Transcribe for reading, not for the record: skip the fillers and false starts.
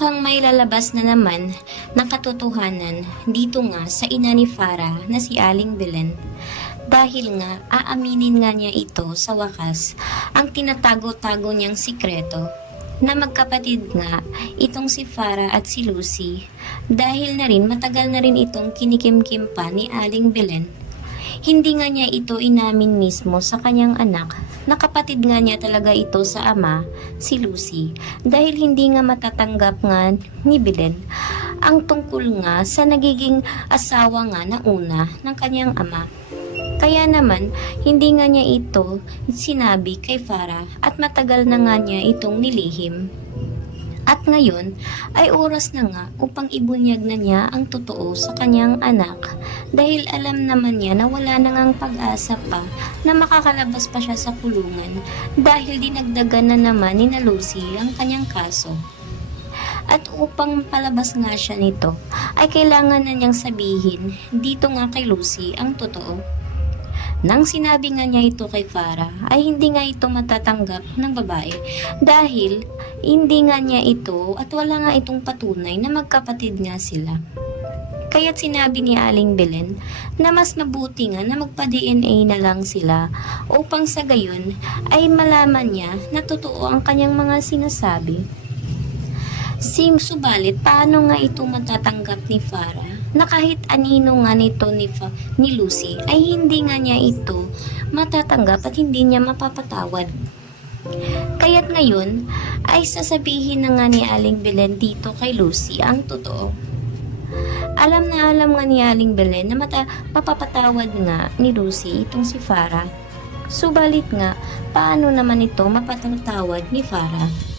Mukhang may lalabas na naman ng katotohanan dito nga sa ina ni Farah na si Aling Belen. Dahil nga aaminin nga niya ito sa wakas ang tinatago-tago niyang sikreto na magkapatid nga itong si Farah at si Lucy dahil na rin matagal na rin itong kinikimkim pa ni Aling Belen. Hindi nga niya ito inamin mismo sa kanyang anak na kapatid nga niya talaga ito sa ama, si Lucy, dahil hindi nga matatanggap nga ni Belen ang tungkol nga sa nagiging asawa nga na una ng kanyang ama. Kaya naman, hindi nga niya ito sinabi kay Farah at matagal na nga niya itong nilihim. At ngayon ay oras na nga upang ibunyag na niya ang totoo sa kanyang anak dahil alam naman niya na wala na ngang pag-asa pa na makakalabas pa siya sa kulungan dahil dinagdagan na naman ni na Lucy ang kanyang kaso. At upang palabas nga siya nito ay kailangan na niyang sabihin dito nga kay Lucy ang totoo. Nang sinabi nga niya ito kay Farah ay hindi nga ito matatanggap ng babae dahil hindi nga niya ito at wala nga itong patunay na magkapatid nga sila. Kaya't sinabi ni Aling Belen na mas mabuti nga na magpa-DNA na lang sila upang sa gayon ay malaman niya na totoo ang kanyang mga sinasabi. Subalit paano nga ito matatanggap ni Farah na kahit anino nga nito ni Lucy ay hindi nga niya ito matatanggap at hindi niya mapapatawad. Kaya't ngayon ay sasabihin na nga ni Aling Belen dito kay Lucy ang totoo. Alam na alam nga ni Aling Belen na mapapatawad nga ni Lucy itong si Farah. Subalit nga, paano naman ito mapapatawad ni Farah?